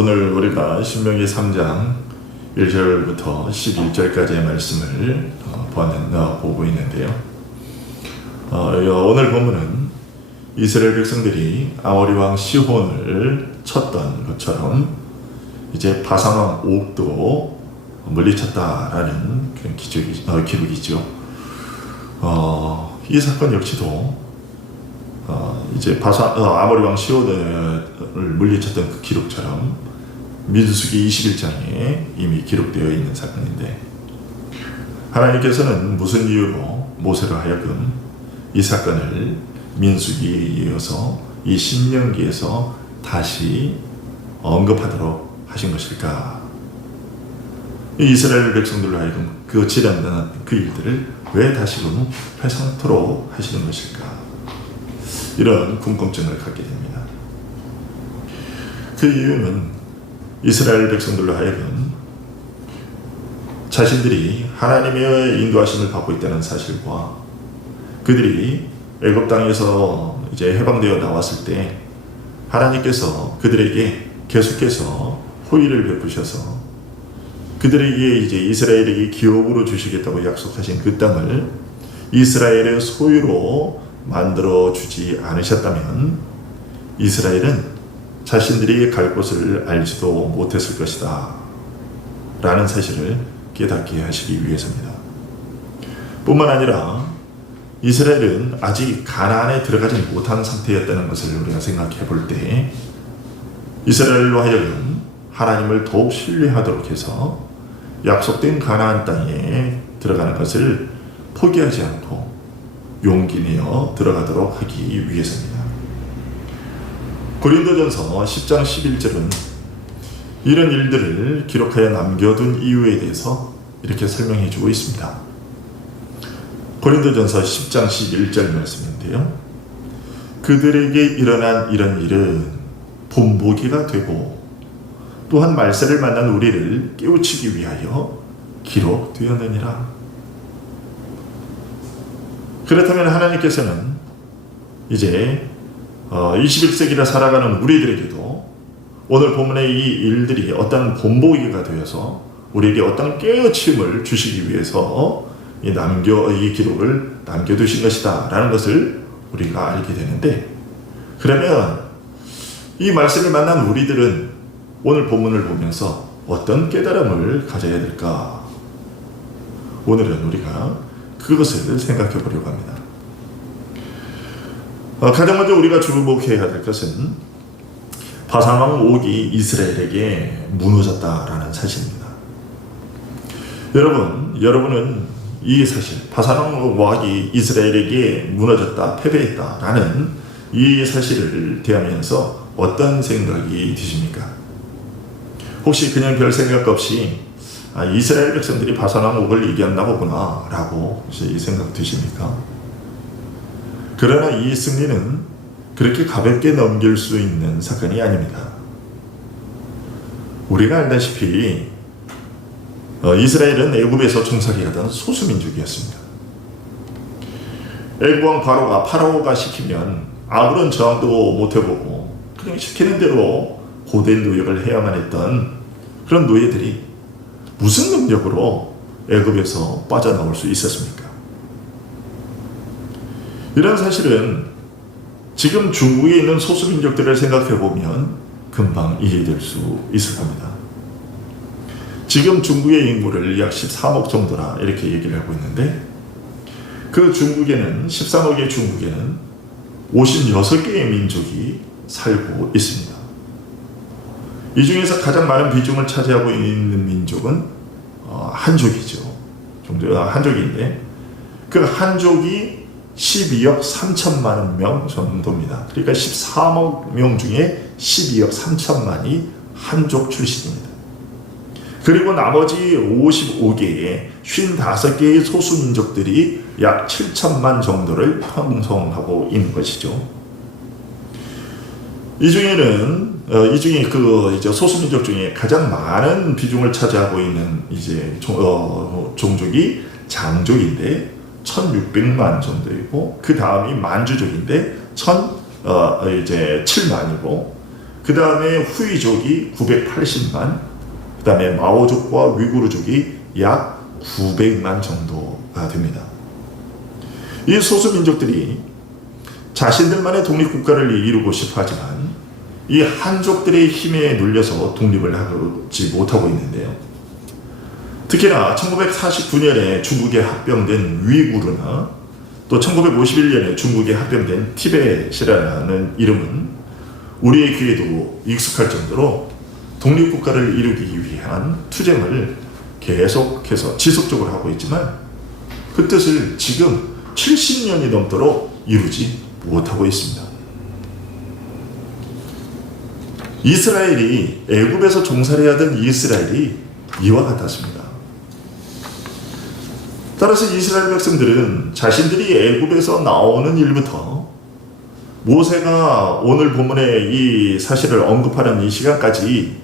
오늘 우리가 신명기 3장 1절부터 11절까지의 말씀을 보고 있는데요. 오늘 본문은 이스라엘 백성들이 아모리 왕 시혼을 쳤던 것처럼 이제 바산 왕 옥도 물리쳤다라는 그런 기록이죠. 이 사건 역시도 이제 아모리 왕 시혼을 물리쳤던 그 기록처럼 민수기 21장에 이미 기록되어 있는 사건인데, 하나님께서는 무슨 이유로 모세로 하여금 이 사건을 민수기에 이어서 이 신명기에서 다시 언급하도록 하신 것일까? 이스라엘 백성들로 하여금 그 지난한 그 일들을 왜 다시금 회상토록 하시는 것일까? 이런 궁금증을 갖게 됩니다. 그 이유는 이스라엘 백성들로 하여금 자신들이 하나님의 인도하심을 받고 있다는 사실과 그들이 애굽 땅에서 이제 해방되어 나왔을 때 하나님께서 그들에게 계속해서 호의를 베푸셔서 그들에게 이제 이스라엘에게 기업으로 주시겠다고 약속하신 그 땅을 이스라엘의 소유로 만들어 주지 않으셨다면 이스라엘은 자신들이 갈 곳을 알지도 못했을 것이다 라는 사실을 깨닫게 하시기 위해서입니다. 뿐만 아니라 이스라엘은 아직 가나안에 들어가지 못한 상태였다는 것을 우리가 생각해 볼 때 이스라엘로 하여금 하나님을 더욱 신뢰하도록 해서 약속된 가나안 땅에 들어가는 것을 포기하지 않고 용기 내어 들어가도록 하기 위해서입니다. 고린도전서 10장 11절은 이런 일들을 기록하여 남겨둔 이유에 대해서 이렇게 설명해 주고 있습니다. 고린도전서 10장 11절 말씀인데요. 그들에게 일어난 이런 일은 본보기가 되고 또한 말세를 만난 우리를 깨우치기 위하여 기록되었느니라. 그렇다면 하나님께서는 이제 21세기를 살아가는 우리들에게도 오늘 본문의 이 일들이 어떤 본보기가 되어서 우리에게 어떤 깨우침을 주시기 위해서 이 기록을 남겨두신 것이다 라는 것을 우리가 알게 되는데, 그러면 이 말씀을 만난 우리들은 오늘 본문을 보면서 어떤 깨달음을 가져야 될까? 오늘은 우리가 그것을 생각해 보려고 합니다. 가장 먼저 우리가 주목해야 될 것은 바산 왕 옥이 이스라엘에게 무너졌다라는 사실입니다. 여러분은 이 사실, 바산 왕 옥이 이스라엘에게 무너졌다, 패배했다라는 이 사실을 대하면서 어떤 생각이 드십니까? 혹시 그냥 별 생각 없이 이스라엘 백성들이 바산 왕 옥을 이겼나 보구나 라고 이 생각 드십니까? 그러나 이 승리는 그렇게 가볍게 넘길 수 있는 사건이 아닙니다. 우리가 알다시피 이스라엘은 애굽에서 종살이 하던 소수민족이었습니다. 애굽 왕 파라오가 시키면 아무런 저항도 못해보고 그냥 시키는 대로 고된 노역을 해야만 했던 그런 노예들이 무슨 능력으로 애굽에서 빠져나올 수 있었습니까? 이런 사실은 지금 중국에 있는 소수민족들을 생각해보면 금방 이해될 수 있을 겁니다. 지금 중국의 인구를 약 13억 정도라 이렇게 얘기를 하고 있는데, 그 중국에는 13억의 중국에는 56개의 민족이 살고 있습니다. 이 중에서 가장 많은 비중을 차지하고 있는 민족은 한족이죠. 한족인데 그 한족이 12억 3천만 명 정도입니다. 그러니까 13억 명 중에 12억 3천만이 한족 출신입니다. 그리고 나머지 55개의 55개의 소수민족들이 약 7천만 정도를 형성하고 있는 것이죠. 이 중에 이제 소수민족 중에 가장 많은 비중을 차지하고 있는 이제 종족이 장족인데 1,600만 정도이고, 그 다음이 만주족인데 7만이고, 그 다음에 후이족이 980만, 그 다음에 마오족과 위구르족이 약 900만 정도가 됩니다. 이 소수민족들이 자신들만의 독립국가를 이루고 싶어 하지만 이 한족들의 힘에 눌려서 독립을 하지 못하고 있는데요. 특히나 1949년에 중국에 합병된 위구르나 또 1951년에 중국에 합병된 티벳이라는 이름은 우리의 귀에도 익숙할 정도로 독립국가를 이루기 위한 투쟁을 계속해서 지속적으로 하고 있지만 그 뜻을 지금 70년이 넘도록 이루지 못하고 있습니다. 이스라엘이 애굽에서 종살이 하던 이스라엘이 이와 같았습니다. 따라서 이스라엘 백성들은 자신들이 애굽에서 나오는 일부터 모세가 오늘 본문의 이 사실을 언급하는 이 시간까지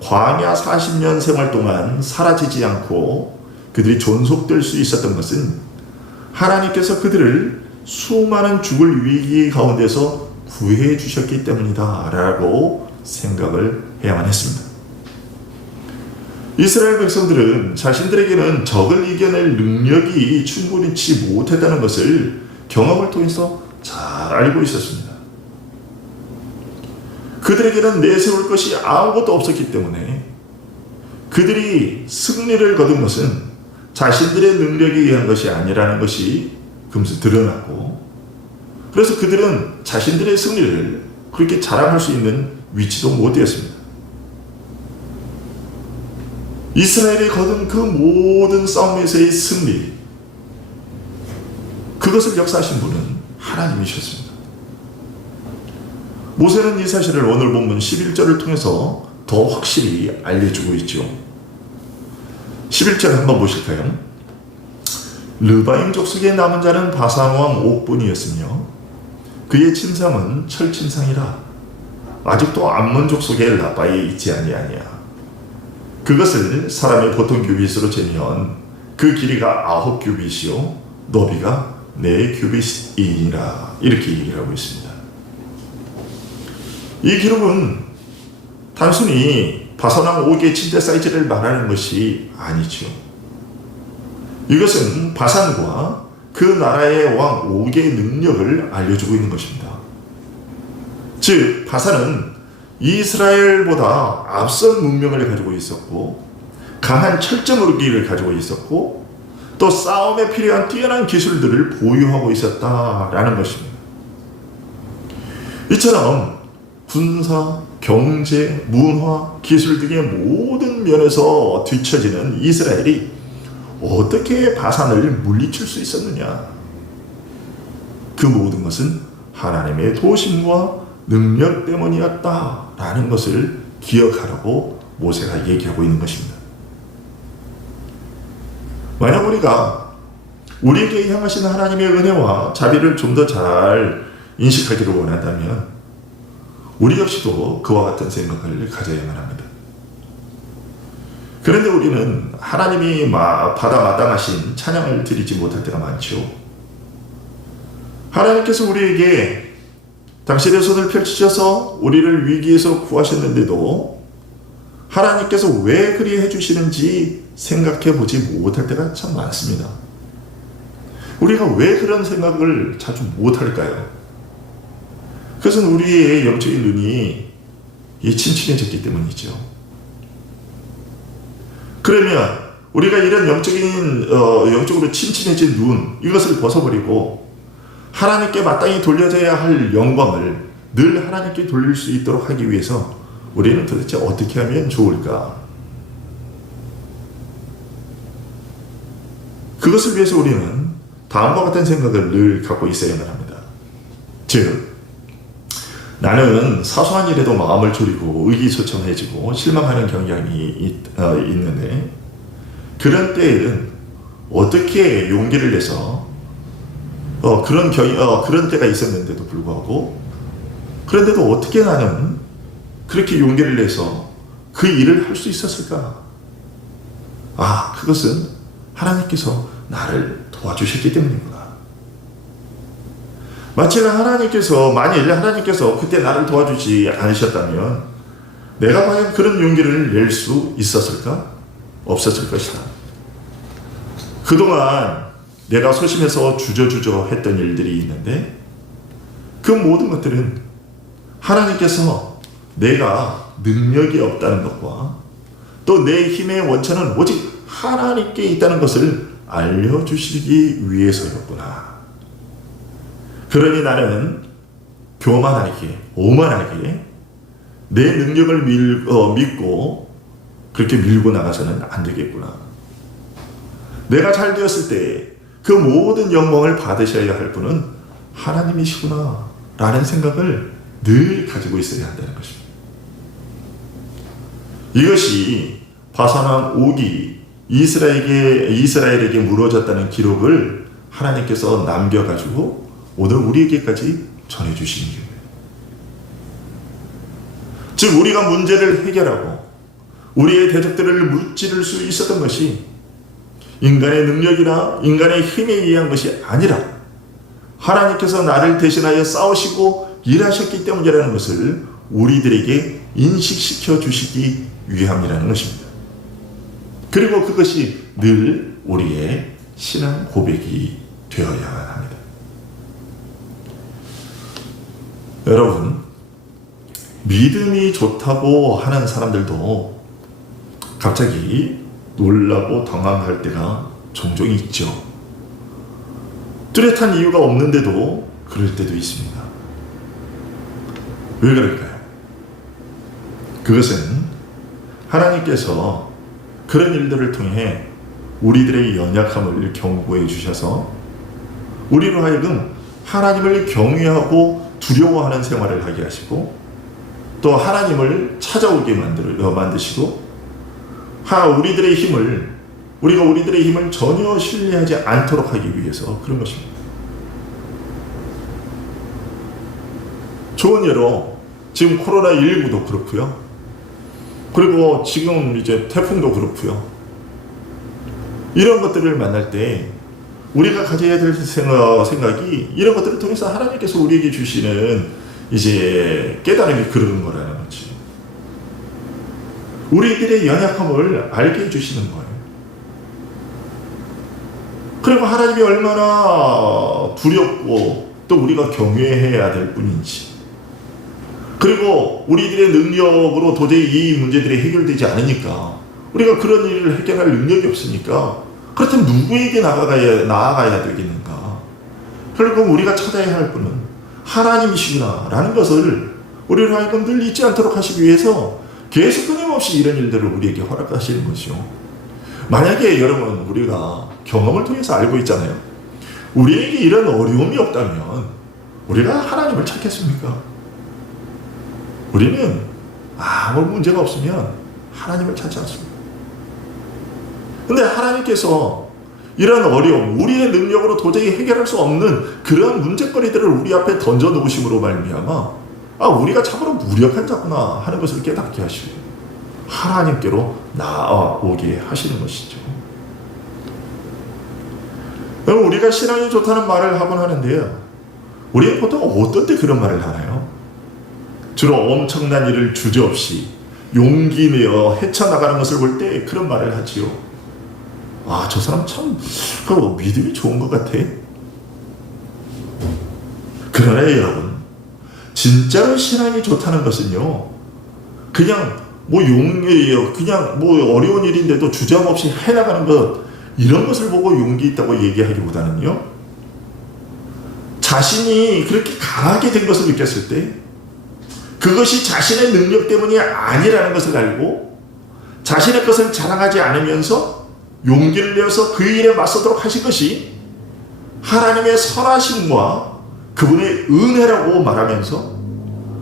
광야 40년 생활 동안 사라지지 않고 그들이 존속될 수 있었던 것은 하나님께서 그들을 수많은 죽을 위기 가운데서 구해 주셨기 때문이다 라고 생각을 해야만 했습니다. 이스라엘 백성들은 자신들에게는 적을 이겨낼 능력이 충분치 못했다는 것을 경험을 통해서 잘 알고 있었습니다. 그들에게는 내세울 것이 아무것도 없었기 때문에 그들이 승리를 거둔 것은 자신들의 능력에 의한 것이 아니라는 것이 금세 드러났고, 그래서 그들은 자신들의 승리를 그렇게 자랑할 수 있는 위치도 못 되었습니다. 이스라엘이 거둔 그 모든 싸움에서의 승리, 그것을 역사하신 분은 하나님이셨습니다. 모세는 이 사실을 오늘 본문 11절을 통해서 더 확실히 알려주고 있죠. 11절 한번 보실까요? 르바임 족속의 남은 자는 바산 왕 옥분이었으며 그의 침상은 철침상이라 아직도 암몬 족속의 라바에 있지 아니하냐. 그것을 사람의 보통 규빗으로 재면 그 길이가 9규빗이요 너비가 4규빗이니라. 이렇게 얘기를 하고 있습니다. 이 기록은 단순히 바산왕 옥의 침대 사이즈를 말하는 것이 아니죠. 이것은 바산과 그 나라의 왕 옥의 능력을 알려주고 있는 것입니다. 즉 바산은 이스라엘보다 앞선 문명을 가지고 있었고 강한 철저 무기를 가지고 있었고 또 싸움에 필요한 뛰어난 기술들을 보유하고 있었다라는 것입니다. 이처럼 군사, 경제, 문화, 기술 등의 모든 면에서 뒤처지는 이스라엘이 어떻게 바산을 물리칠 수 있었느냐? 그 모든 것은 하나님의 도심과 능력 때문이었다라는 것을 기억하라고 모세가 얘기하고 있는 것입니다. 만약 우리가 우리에게 향하시는 하나님의 은혜와 자비를 좀 더 잘 인식하기를 원한다면 우리 역시도 그와 같은 생각을 가져야만 합니다. 그런데 우리는 하나님이 받아 마땅하신 찬양을 드리지 못할 때가 많죠. 하나님께서 우리에게 당신의 손을 펼치셔서 우리를 위기에서 구하셨는데도 하나님께서 왜 그리 해주시는지 생각해 보지 못할 때가 참 많습니다. 우리가 왜 그런 생각을 자주 못할까요? 그것은 우리의 영적인 눈이 침침해졌기 때문이죠. 그러면 우리가 이런 영적으로 침침해진 눈, 이것을 벗어버리고 하나님께 마땅히 돌려져야 할 영광을 늘 하나님께 돌릴 수 있도록 하기 위해서 우리는 도대체 어떻게 하면 좋을까? 그것을 위해서 우리는 다음과 같은 생각을 늘 갖고 있어야만 합니다. 즉, 나는 사소한 일에도 마음을 졸이고 의기소침해지고 실망하는 경향이 있는데 그런 때에는 어떻게 용기를 내서 그런 때가 있었는데도 불구하고 그런데도 어떻게 나는 그렇게 용기를 내서 그 일을 할 수 있었을까? 그것은 하나님께서 나를 도와주셨기 때문이구나. 만일 하나님께서 그때 나를 도와주지 않으셨다면 내가 과연 그런 용기를 낼 수 있었을까? 없었을 것이다. 그동안 내가 소심해서 주저주저 했던 일들이 있는데 그 모든 것들은 하나님께서 내가 능력이 없다는 것과 또 내 힘의 원천은 오직 하나님께 있다는 것을 알려주시기 위해서였구나. 그러니 나는 교만하게, 오만하게 내 능력을 믿고 그렇게 밀고 나가서는 안 되겠구나. 내가 잘 되었을 때 그 모든 영광을 받으셔야 할 분은 하나님이시구나 라는 생각을 늘 가지고 있어야 한다는 것입니다. 이것이 바산왕 옥이 이스라엘에게 무너졌다는 기록을 하나님께서 남겨가지고 오늘 우리에게까지 전해주시는 거예요. 즉 우리가 문제를 해결하고 우리의 대적들을 무찌를 수 있었던 것이 인간의 능력이나 인간의 힘에 의한 것이 아니라 하나님께서 나를 대신하여 싸우시고 일하셨기 때문이라는 것을 우리들에게 인식시켜 주시기 위함이라는 것입니다. 그리고 그것이 늘 우리의 신앙 고백이 되어야만 합니다. 여러분, 믿음이 좋다고 하는 사람들도 갑자기 놀라고 당황할 때가 종종 있죠. 뚜렷한 이유가 없는데도 그럴 때도 있습니다. 왜 그럴까요? 그것은 하나님께서 그런 일들을 통해 우리들의 연약함을 경고해 주셔서 우리로 하여금 하나님을 경외하고 두려워하는 생활을 하게 하시고 또 하나님을 찾아오게 만드시고 우리가 우리들의 힘을 전혀 신뢰하지 않도록 하기 위해서 그런 것입니다. 좋은 예로 지금 코로나19도 그렇고요. 그리고 지금 이제 태풍도 그렇고요. 이런 것들을 만날 때 우리가 가져야 될 생각이 이런 것들을 통해서 하나님께서 우리에게 주시는 이제 깨달음이 그런 거라는 거지. 우리들의 연약함을 알게 해주시는 거예요. 그리고 하나님이 얼마나 두렵고 또 우리가 경외해야 될 뿐인지, 그리고 우리들의 능력으로 도저히 이 문제들이 해결되지 않으니까 우리가 그런 일을 해결할 능력이 없으니까 그렇다면 누구에게 나아가야 되겠는가? 결국 우리가 찾아야 할 분은 하나님이시구나 라는 것을 우리를 하여금 늘 잊지 않도록 하시기 위해서 계속 끊임없이 이런 일들을 우리에게 허락하시는 것이요. 만약에 여러분 우리가 경험을 통해서 알고 있잖아요. 우리에게 이런 어려움이 없다면 우리가 하나님을 찾겠습니까? 우리는 아무 문제가 없으면 하나님을 찾지 않습니다. 근데 하나님께서 이런 어려움, 우리의 능력으로 도저히 해결할 수 없는 그런 문제거리들을 우리 앞에 던져 놓으심으로 말미암아 우리가 참으로 무력한 자구나 하는 것을 깨닫게 하시고 하나님께로 나아오게 하시는 것이죠. 그럼 우리가 신앙이 좋다는 말을 하곤 하는데요. 우리는 보통 어떤 때 그런 말을 하나요? 주로 엄청난 일을 주저없이 용기 내어 헤쳐나가는 것을 볼 때 그런 말을 하지요. 저 사람 참 믿음이 좋은 것 같아. 그러나 여러분, 진짜로 신앙이 좋다는 것은요, 그냥 그냥 어려운 일인데도 주저없이 해나가는 것, 이런 것을 보고 용기 있다고 얘기하기보다는요, 자신이 그렇게 강하게 된 것을 느꼈을 때 그것이 자신의 능력 때문이 아니라는 것을 알고 자신의 것을 자랑하지 않으면서 용기를 내어서 그 일에 맞서도록 하신 것이 하나님의 선하심과 그분의 은혜라고 말하면서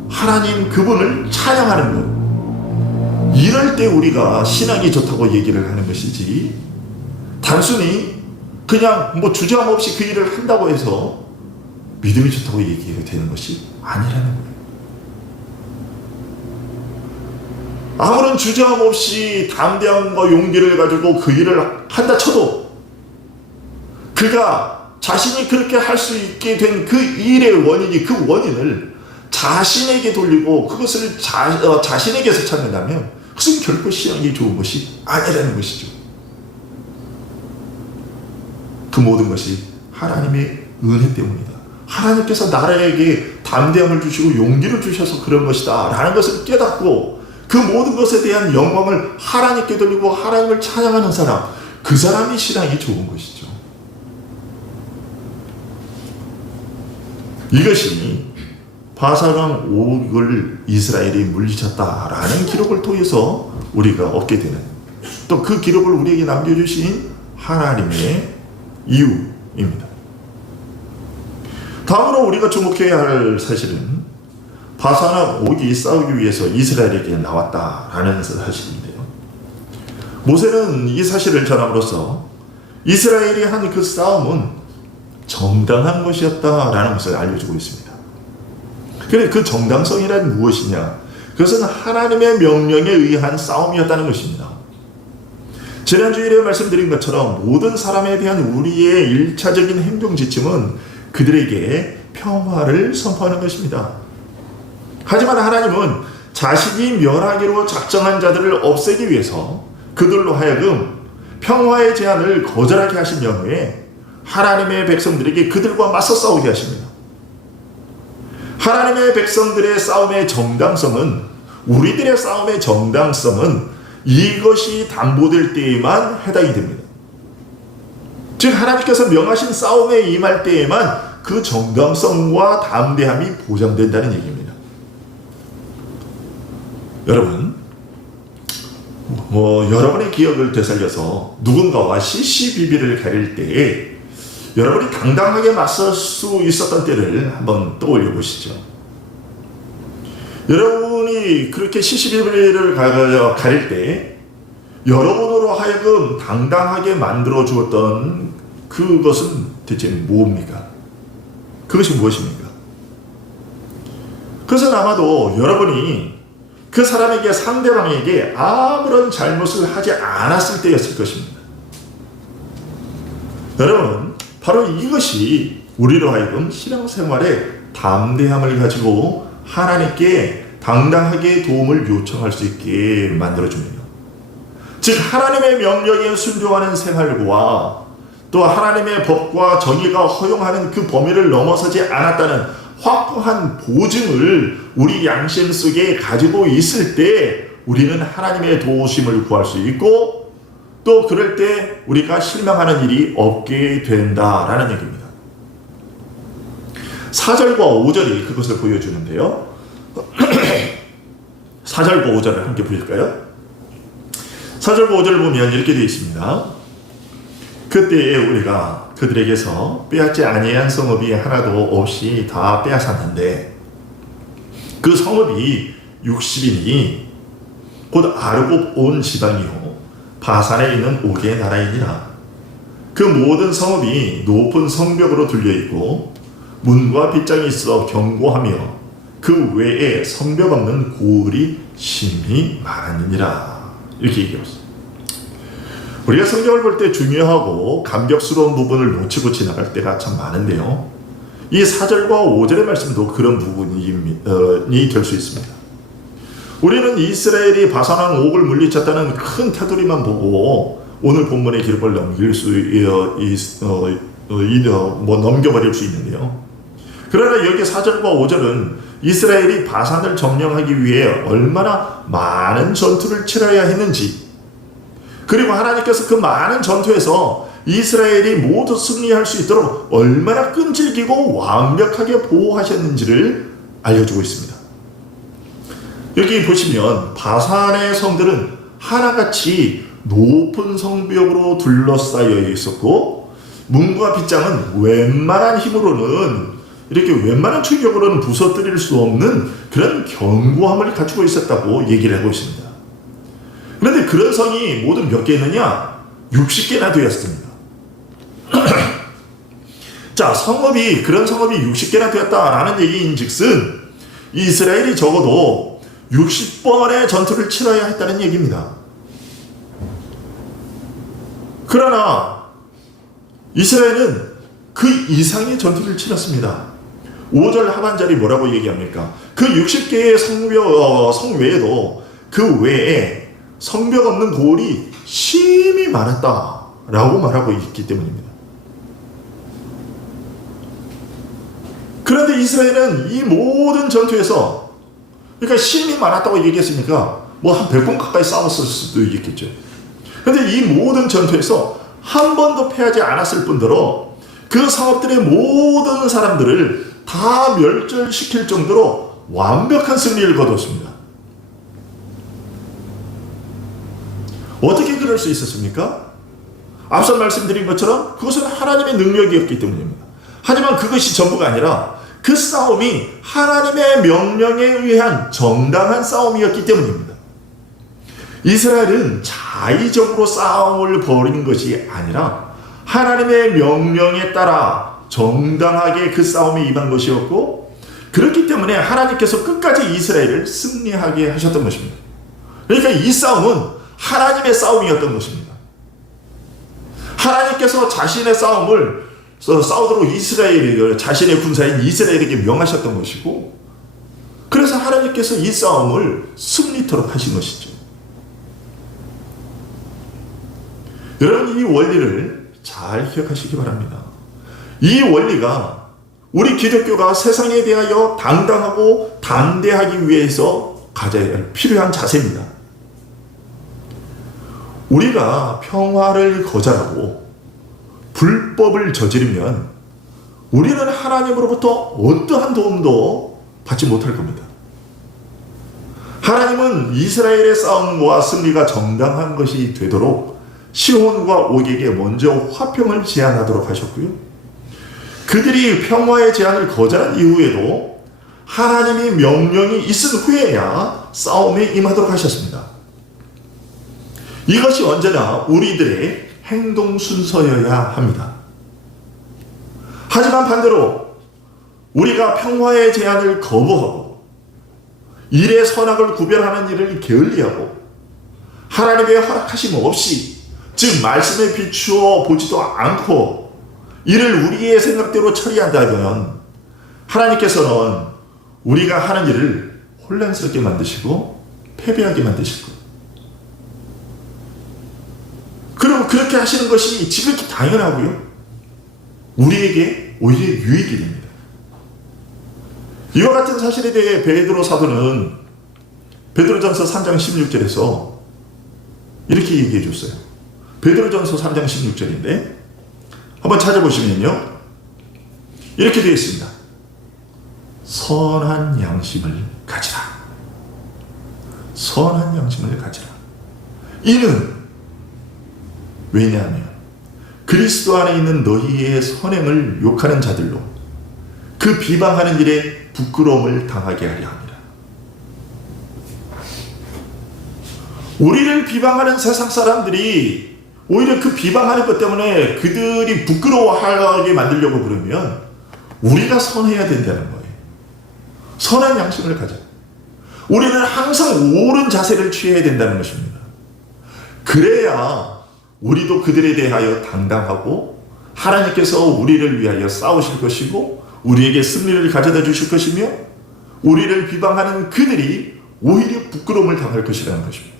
하나님 그분을 찬양하는 것, 이럴 때 우리가 신앙이 좋다고 얘기를 하는 것이지, 단순히 그냥 주저함없이 그 일을 한다고 해서 믿음이 좋다고 얘기가 되는 것이 아니라는 거예요. 아무런 주저함 없이 담대함과 용기를 가지고 그 일을 한다 쳐도 그가 자신이 그렇게 할 수 있게 된 그 일의 원인이, 그 원인을 자신에게 돌리고 그것을 자신에게서 찾는다면 그것은 결코 신앙이 좋은 것이 아니라는 것이죠. 그 모든 것이 하나님의 은혜 때문이다. 하나님께서 나라에게 담대함을 주시고 용기를 주셔서 그런 것이다 라는 것을 깨닫고 그 모든 것에 대한 영광을 하나님께 돌리고 하나님을 찬양하는 사람, 그 사람이 신앙이 좋은 것이죠. 이것이 바사랑 옥을 이스라엘이 물리쳤다라는 기록을 통해서 우리가 얻게 되는, 또 그 기록을 우리에게 남겨주신 하나님의 이유입니다. 다음으로 우리가 주목해야 할 사실은 바사랑 옥이 싸우기 위해서 이스라엘에게 나왔다라는 사실인데요. 모세는 이 사실을 전함으로써 이스라엘이 한 그 싸움은 정당한 것이었다라는 것을 알려주고 있습니다. 그래, 그 정당성이란 무엇이냐? 그것은 하나님의 명령에 의한 싸움이었다는 것입니다. 지난주일에 말씀드린 것처럼 모든 사람에 대한 우리의 일차적인 행동 지침은 그들에게 평화를 선포하는 것입니다. 하지만 하나님은 자신이 멸하기로 작정한 자들을 없애기 위해서 그들로 하여금 평화의 제안을 거절하게 하신 연후에 하나님의 백성들에게 그들과 맞서 싸우게 하십니다. 하나님의 백성들의 싸움의 정당성은, 우리들의 싸움의 정당성은 이것이 담보될 때에만 해당이 됩니다. 즉 하나님께서 명하신 싸움에 임할 때에만 그 정당성과 담대함이 보장된다는 얘기입니다. 여러분, 여러분의 기억을 되살려서 누군가와 시시비비를 가릴 때에 여러분이 당당하게 맞설 수 있었던 때를 한번 떠올려 보시죠. 여러분이 그렇게 시시비비를 가릴 때 여러분으로 하여금 당당하게 만들어 주었던 그것은 대체 뭡니까? 그것이 무엇입니까? 그것은 아마도 여러분이 그 사람에게, 상대방에게 아무런 잘못을 하지 않았을 때였을 것입니다. 여러분, 바로 이것이 우리로 하여금 신앙생활에 담대함을 가지고 하나님께 당당하게 도움을 요청할 수 있게 만들어줍니다. 즉 하나님의 명령에 순종하는 생활과 또 하나님의 법과 정의가 허용하는 그 범위를 넘어서지 않았다는 확고한 보증을 우리 양심 속에 가지고 있을 때 우리는 하나님의 도우심을 구할 수 있고, 또 그럴 때 우리가 실망하는 일이 없게 된다라는 얘기입니다. 4절과 5절이 그것을 보여주는데요. 4절과 5절을 함께 보실까요? 4절과 5절을 보면 이렇게 되어 있습니다. 그때에 우리가 그들에게서 빼앗지 아니한 성읍이 하나도 없이 다 빼앗았는데 그 성읍이 60인이 곧 아르곱 온 지방이요 바산에 있는 옥의 나라이니라. 그 모든 성읍이 높은 성벽으로 둘려있고 문과 빗장이 있어 견고하며 그 외에 성벽 없는 고을이 심히 많으니라. 이렇게 얘기했습니다. 우리가 성경을 볼 때 중요하고 감격스러운 부분을 놓치고 지나갈 때가 참 많은데요. 이 4절과 5절의 말씀도 그런 부분이 될 수 있습니다. 우리는 이스라엘이 바산왕 옥을 물리쳤다는 큰 테두리만 보고 오늘 본문의 기록을 넘겨버릴 수 있는데요. 그러나 여기 4절과 5절은 이스라엘이 바산을 점령하기 위해 얼마나 많은 전투를 치러야 했는지, 그리고 하나님께서 그 많은 전투에서 이스라엘이 모두 승리할 수 있도록 얼마나 끈질기고 완벽하게 보호하셨는지를 알려주고 있습니다. 여기 보시면 바산의 성들은 하나같이 높은 성벽으로 둘러싸여 있었고 문과 빗장은 웬만한 힘으로는, 이렇게 웬만한 충격으로는 부서뜨릴 수 없는 그런 견고함을 가지고 있었다고 얘기를 하고 있습니다. 그런데 그런 성이 모두 몇 개 있느냐? 60개나 되었습니다. 자, 그런 성읍이 60개나 되었다라는 얘기인 즉슨 이스라엘이 적어도 60번의 전투를 치러야 했다는 얘기입니다. 그러나 이스라엘은 그 이상의 전투를 치렀습니다. 5절 하반절이 뭐라고 얘기합니까? 그 60개의 성 외에도 그 외에 성벽 없는 고을이 심히 많았다라고 말하고 있기 때문입니다. 그런데 이스라엘은 이 모든 전투에서, 그러니까 심히 많았다고 얘기했으니까 뭐 한 100번 가까이 싸웠을 수도 있겠죠. 그런데 이 모든 전투에서 한 번도 패하지 않았을 뿐더러 그 성읍들의 모든 사람들을 다 멸절시킬 정도로 완벽한 승리를 거뒀습니다. 어떻게 그럴 수 있었습니까? 앞서 말씀드린 것처럼 그것은 하나님의 능력이었기 때문입니다. 하지만 그것이 전부가 아니라 그 싸움이 하나님의 명령에 의한 정당한 싸움이었기 때문입니다. 이스라엘은 자의적으로 싸움을 벌인 것이 아니라 하나님의 명령에 따라 정당하게 그 싸움에 임한 것이었고, 그렇기 때문에 하나님께서 끝까지 이스라엘을 승리하게 하셨던 것입니다. 그러니까 이 싸움은 하나님의 싸움이었던 것입니다. 하나님께서 자신의 싸움을 싸우도록 이스라엘에게, 자신의 군사인 이스라엘에게 명하셨던 것이고, 그래서 하나님께서 이 싸움을 승리토록 하신 것이죠. 여러분, 이 원리를 잘 기억하시기 바랍니다. 이 원리가 우리 기독교가 세상에 대하여 당당하고 담대하기 위해서 가져야 할 필요한 자세입니다. 우리가 평화를 거절하고 불법을 저지르면 우리는 하나님으로부터 어떠한 도움도 받지 못할 겁니다. 하나님은 이스라엘의 싸움과 승리가 정당한 것이 되도록 시혼과 옥에게 먼저 화평을 제안하도록 하셨고요. 그들이 평화의 제안을 거절한 이후에도 하나님의 명령이 있은 후에야 싸움에 임하도록 하셨습니다. 이것이 언제나 우리들의 행동 순서여야 합니다. 하지만 반대로 우리가 평화의 제안을 거부하고 일의 선악을 구별하는 일을 게을리하고 하나님의 허락하심 없이, 즉 말씀에 비추어 보지도 않고 이를 우리의 생각대로 처리한다면 하나님께서는 우리가 하는 일을 혼란스럽게 만드시고 패배하게 만드실 거예요. 그리고 그렇게 하시는 것이 지극히 당연하고요, 우리에게 오히려 유익이 됩니다. 이와 같은 사실에 대해 베드로 사도는 베드로전서 3장 16절에서 이렇게 얘기해 줬어요. 베드로전서 3장 16절인데 한번 찾아보시면요, 이렇게 되어 있습니다. 선한 양심을 가지라. 선한 양심을 가지라. 이는 왜냐하면 그리스도 안에 있는 너희의 선행을 욕하는 자들로 그 비방하는 일에 부끄러움을 당하게 하려 합니다. 우리를 비방하는 세상 사람들이 오히려 그 비방하는 것 때문에 그들이 부끄러워하게 만들려고 그러면 우리가 선해야 된다는 거예요. 선한 양심을 가져. 우리는 항상 옳은 자세를 취해야 된다는 것입니다. 그래야 우리도 그들에 대하여 당당하고 하나님께서 우리를 위하여 싸우실 것이고 우리에게 승리를 가져다 주실 것이며 우리를 비방하는 그들이 오히려 부끄러움을 당할 것이라는 것입니다.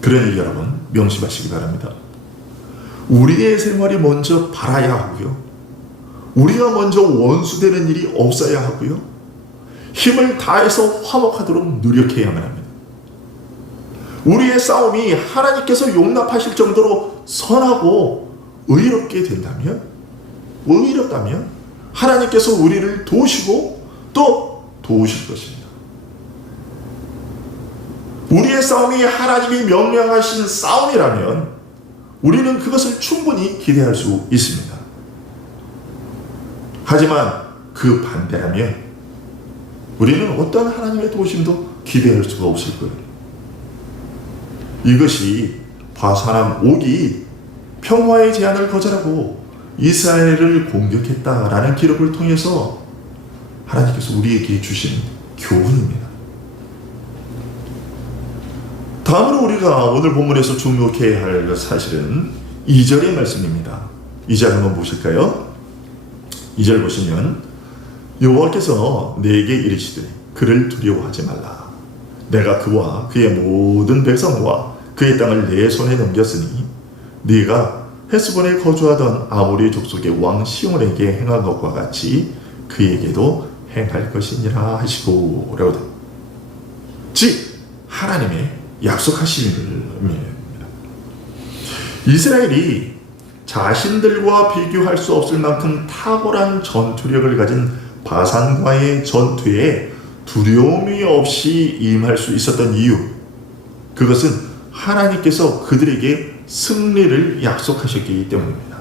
그러니 여러분 명심하시기 바랍니다. 우리의 생활이 먼저 바라야 하고요, 우리가 먼저 원수되는 일이 없어야 하고요, 힘을 다해서 화목하도록 노력해야만 합니다. 우리의 싸움이 하나님께서 용납하실 정도로 선하고 의롭다면 하나님께서 우리를 도우시고 또 도우실 것입니다. 우리의 싸움이 하나님이 명령하신 싸움이라면 우리는 그것을 충분히 기대할 수 있습니다. 하지만 그 반대라면 우리는 어떤 하나님의 도우심도 기대할 수가 없을 거예요. 이것이 바사람 옥이 평화의 제안을 거절하고 이스라엘을 공격했다라는 기록을 통해서 하나님께서 우리에게 주신 교훈입니다. 다음으로 우리가 오늘 본문에서 주목해야 할 사실은 2절의 말씀입니다. 2절 한번 보실까요? 2절 보시면 여호와께서 내게 이르시되 그를 두려워하지 말라. 내가 그와 그의 모든 백성과 그의 땅을 내 손에 넘겼으니 네가 헤스본에 거주하던 아모리 족속의 왕 시온에게 행한 것과 같이 그에게도 행할 것이니라 하시고 라고. 즉 하나님의 약속하심입니다. 이스라엘이 자신들과 비교할 수 없을 만큼 탁월한 전투력을 가진 바산과의 전투에 두려움이 없이 임할 수 있었던 이유, 그것은 하나님께서 그들에게 승리를 약속하셨기 때문입니다.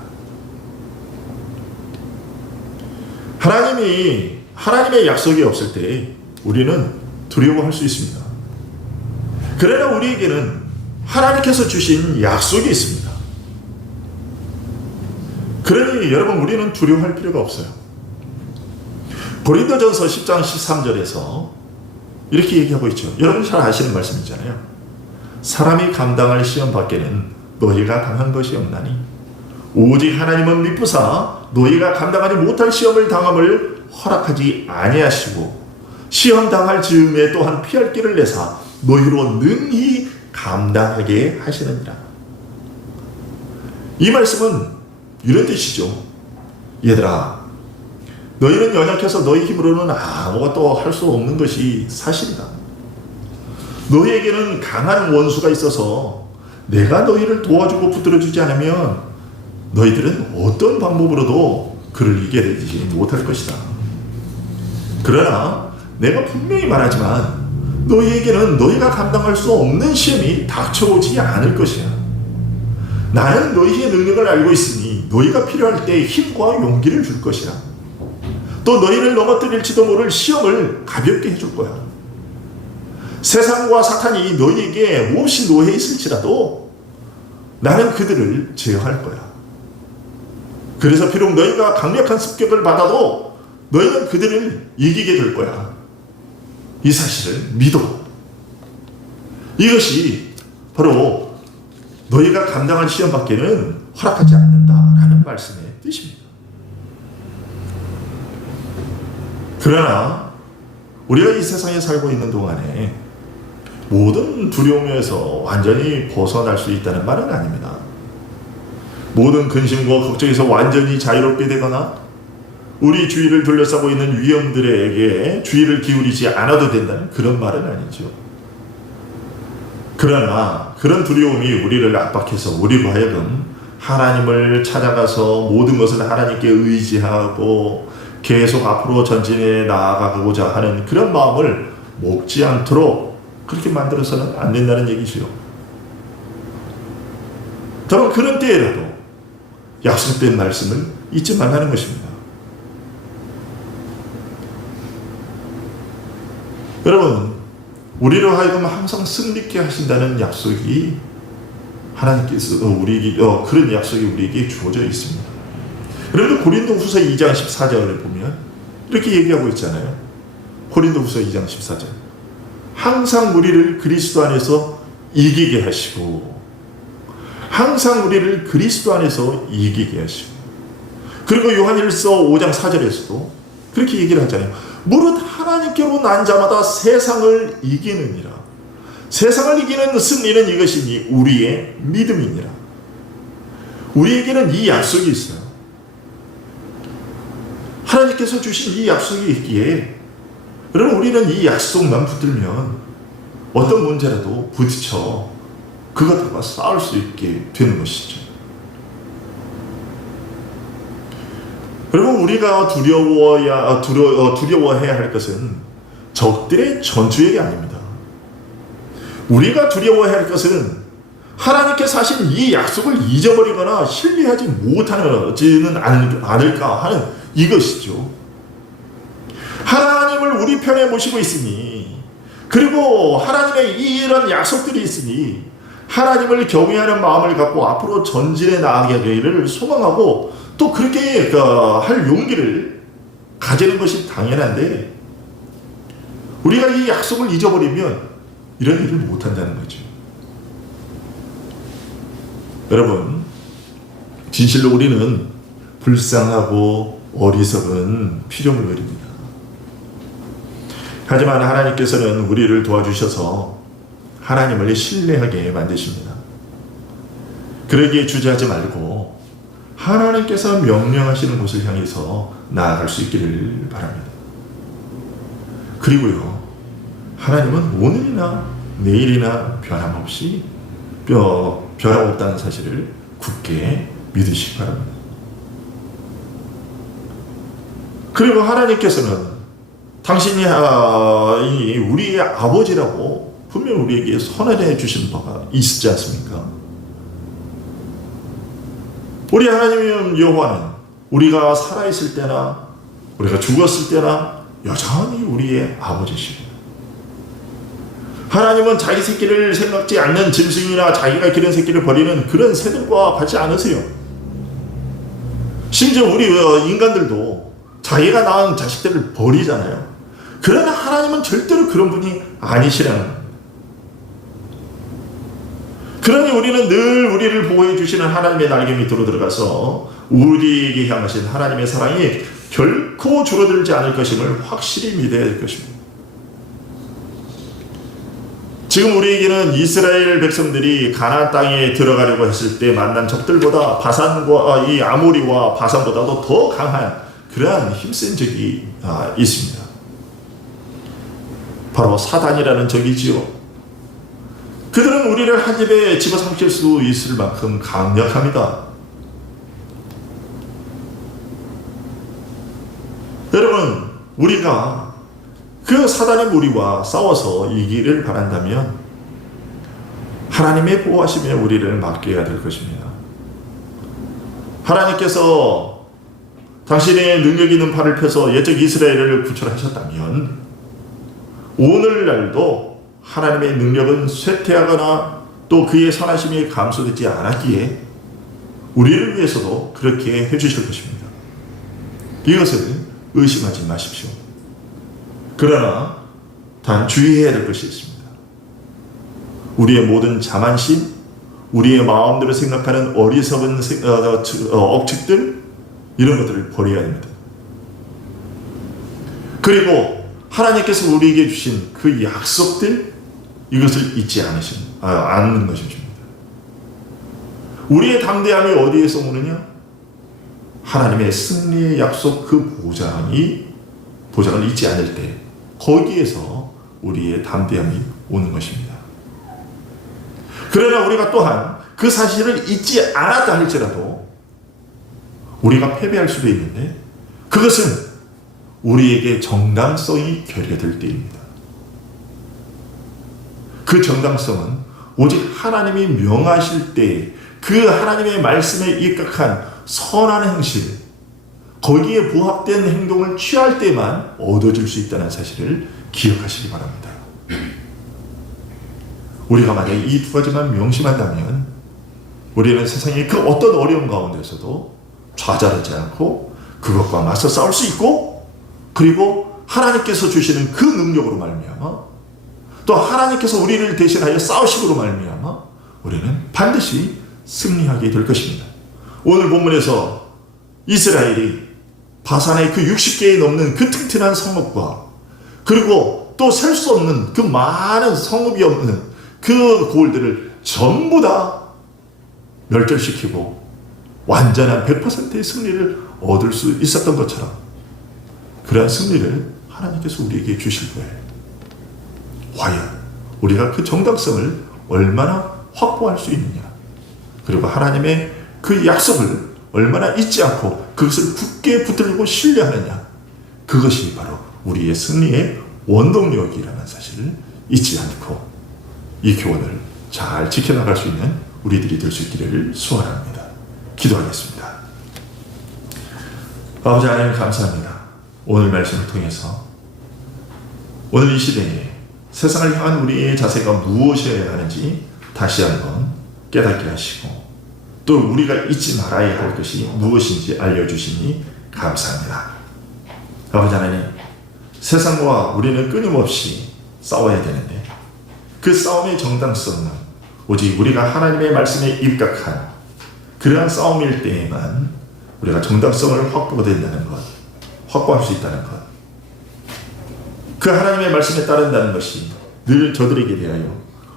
하나님의 약속이 없을 때 우리는 두려워할 수 있습니다. 그러나 우리에게는 하나님께서 주신 약속이 있습니다. 그러니 여러분, 우리는 두려워할 필요가 없어요. 고린도전서 10장 13절에서 이렇게 얘기하고 있죠. 여러분 잘 아시는 말씀이잖아요. 사람이 감당할 시험 밖에는 너희가 당한 것이 없나니 오직 하나님은 미쁘사 너희가 감당하지 못할 시험을 당함을 허락하지 아니하시고 시험 당할 즈음에 또한 피할 길을 내사 너희로 능히 감당하게 하시느니라. 이 말씀은 이런 뜻이죠. 얘들아, 너희는 연약해서 너희 힘으로는 아무것도 할 수 없는 것이 사실이다. 너희에게는 강한 원수가 있어서 내가 너희를 도와주고 붙들어주지 않으면 너희들은 어떤 방법으로도 그를 이겨내지 못할 것이다. 그러나 내가 분명히 말하지만 너희에게는 너희가 감당할 수 없는 시험이 닥쳐오지 않을 것이야. 나는 너희의 능력을 알고 있으니 너희가 필요할 때 힘과 용기를 줄 것이야. 또 너희를 넘어뜨릴지도 모를 시험을 가볍게 해줄 거야. 세상과 사탄이 너희에게 몹시 노해 있을지라도 나는 그들을 제어할 거야. 그래서 비록 너희가 강력한 습격을 받아도 너희는 그들을 이기게 될 거야. 이 사실을 믿어. 이것이 바로 너희가 감당할 시험 밖에는 허락하지 않는다라는 말씀의 뜻입니다. 그러나 우리가 이 세상에 살고 있는 동안에 모든 두려움에서 완전히 벗어날 수 있다는 말은 아닙니다. 모든 근심과 걱정에서 완전히 자유롭게 되거나 우리 주위를 둘러싸고 있는 위험들에게 주의를 기울이지 않아도 된다는 그런 말은 아니죠. 그러나 그런 두려움이 우리를 압박해서 우리로 하여금 하나님을 찾아가서 모든 것을 하나님께 의지하고 계속 앞으로 전진해 나아가고자 하는 그런 마음을 먹지 않도록 그렇게 만들어서는 안 된다는 얘기죠. 다만 그런 때에라도 약속된 말씀을 잊지 말라는 것입니다. 여러분, 우리로 하여금 항상 승리케 하신다는 약속이 하나님께서 그런 약속이 우리에게 주어져 있습니다. 여러분, 고린도후서 2장 14절을 보면 이렇게 얘기하고 있잖아요. 고린도후서 2장 14절. 항상 우리를 그리스도 안에서 이기게 하시고, 항상 우리를 그리스도 안에서 이기게 하시고, 그리고 요한일서 5장 4절에서도 그렇게 얘기를 하잖아요. 무릇 하나님께로 난 자마다 세상을 이기느니라. 세상을 이기는 승리는 이것이니 우리의 믿음이니라. 우리에게는 이 약속이 있어요. 하나님께서 주신 이 약속이 있기에 여러분, 우리는 이 약속만 붙들면 어떤 문제라도 부딪혀 그것들과 싸울 수 있게 되는 것이죠. 여러분, 우리가 두려워해야 할 것은 적들의 전투력이 아닙니다. 우리가 두려워해야 할 것은 하나님께서 하신 이 약속을 잊어버리거나 신뢰하지 못하지는 않을까 하는 이것이죠. 하나님을 우리 편에 모시고 있으니, 그리고 하나님의 이런 약속들이 있으니 하나님을 경외하는 마음을 갖고 앞으로 전진해 나가기를 소망하고 또 그렇게 할 용기를 가지는 것이 당연한데, 우리가 이 약속을 잊어버리면 이런 일을 못한다는 거죠. 여러분, 진실로 우리는 불쌍하고 어리석은 피조물들입니다. 하지만 하나님께서는 우리를 도와주셔서 하나님을 신뢰하게 만드십니다. 그러기에 주저하지 말고 하나님께서 명령하시는 곳을 향해서 나아갈 수 있기를 바랍니다. 그리고요, 하나님은 오늘이나 내일이나 변함없이 변함없다는 사실을 굳게 믿으시기 바랍니다. 그리고 하나님께서는 당신이 우리의 아버지라고 분명 우리에게 선언해 주신 바가 있지 않습니까? 우리 하나님 여호와는 우리가 살아있을 때나 우리가 죽었을 때나 여전히 우리의 아버지십니다. 하나님은 자기 새끼를 생각지 않는 짐승이나 자기가 기른 새끼를 버리는 그런 새들과 같지 않으세요. 심지어 우리 인간들도 자기가 낳은 자식들을 버리잖아요. 그러나 하나님은 절대로 그런 분이 아니시라는 겁니다. 그러니 우리는 늘 우리를 보호해 주시는 하나님의 날개 밑으로 들어가서 우리에게 향하신 하나님의 사랑이 결코 줄어들지 않을 것임을 확실히 믿어야 될 것입니다. 지금 우리에게는 이스라엘 백성들이 가나안 땅에 들어가려고 했을 때 만난 적들보다 바산과 이 아모리와 바산보다도 더 강한 그러한 힘센 적이 있습니다. 바로 사단이라는 적이지요. 그들은 우리를 한 입에 집어삼킬 수 있을 만큼 강력합니다. 여러분, 우리가 그 사단의 무리와 싸워서 이기를 바란다면 하나님의 보호하심에 우리를 맡겨야 될 것입니다. 하나님께서 당신의 능력 있는 팔을 펴서 옛적 이스라엘을 구출하셨다면 오늘날도 하나님의 능력은 쇠퇴하거나 또 그의 선하심이 감소되지 않았기에 우리를 위해서도 그렇게 해주실 것입니다. 이것을 의심하지 마십시오. 그러나 단 주의해야 될 것이 있습니다. 우리의 모든 자만심, 우리의 마음대로 생각하는 어리석은 억측들, 이런 것들을 버려야 합니다. 그리고 하나님께서 우리에게 주신 그 약속들, 이것을 잊지 않는 것입니다. 우리의 담대함이 어디에서 오느냐? 하나님의 승리의 약속 그 보장을 잊지 않을 때 거기에서 우리의 담대함이 오는 것입니다. 그러나 우리가 또한 그 사실을 잊지 않았다 할지라도 우리가 패배할 수도 있는데 그것은 우리에게 정당성이 결여될 때입니다. 그 정당성은 오직 하나님이 명하실 때 그 하나님의 말씀에 입각한 선한 행실, 거기에 부합된 행동을 취할 때만 얻어질 수 있다는 사실을 기억하시기 바랍니다. 우리가 만약 이 두 가지만 명심한다면 우리는 세상의 그 어떤 어려움 가운데서도 좌절하지 않고 그것과 맞서 싸울 수 있고, 그리고 하나님께서 주시는 그 능력으로 말미암아 또 하나님께서 우리를 대신하여 싸우심으로 말미암아 우리는 반드시 승리하게 될 것입니다. 오늘 본문에서 이스라엘이 바산의 그 60개에 넘는 그 튼튼한 성읍과 그리고 또 셀 수 없는 그 많은 성읍이 없는 그 고을들을 전부 다 멸절시키고 완전한 100%의 승리를 얻을 수 있었던 것처럼 그러한 승리를 하나님께서 우리에게 주실 거예요. 과연 우리가 그 정당성을 얼마나 확보할 수 있느냐, 그리고 하나님의 그 약속을 얼마나 잊지 않고 그것을 굳게 붙들고 신뢰하느냐, 그것이 바로 우리의 승리의 원동력이라는 사실을 잊지 않고 이 교훈을 잘 지켜나갈 수 있는 우리들이 될 수 있기를 소원합니다. 기도하겠습니다. 아버지 하나님 감사합니다. 오늘 말씀을 통해서 오늘 이 시대에 세상을 향한 우리의 자세가 무엇이어야 하는지 다시 한번 깨닫게 하시고 또 우리가 잊지 말아야 할 것이 무엇인지 알려주시니 감사합니다. 아버지 하나님, 세상과 우리는 끊임없이 싸워야 되는데 그 싸움의 정당성은 오직 우리가 하나님의 말씀에 입각한 그 그러한 싸움일 때에만 우리가 정당성을 확보된다는 것, 확보할 수 있다는 것, 그 하나님의 말씀에 따른다는 것이 늘 저들에게 대하여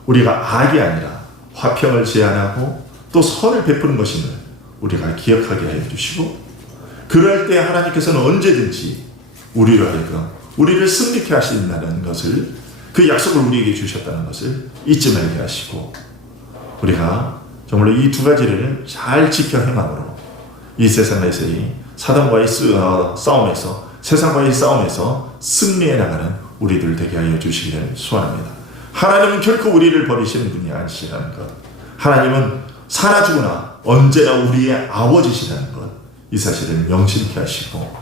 우리가 악이 아니라 화평을 제안하고 또 선을 베푸는 것임을 우리가 기억하게 하여 주시고, 그럴 때 하나님께서는 언제든지 우리로 하여금 우리를 승리케 하신다는 것을, 그 약속을 우리에게 주셨다는 것을 잊지 말게 하시고, 우리가 정말로 이 두 가지를 잘 지켜 행함으로 이 세상에서의 사단과의 싸움에서, 세상과의 싸움에서 승리해 나가는 우리들 되게 하여 주시기를 소원합니다. 하나님은 결코 우리를 버리시는 분이 아니시라는 것, 하나님은 살아 죽으나 언제나 우리의 아버지시라는 것, 이 사실을 명심케 하시고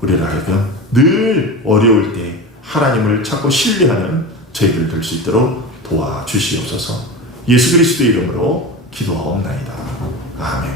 우리를 하여금 늘 어려울 때 하나님을 찾고 신뢰하는 저희들 될 수 있도록 도와주시옵소서. 예수 그리스도의 이름으로 기도하옵나이다. 아멘.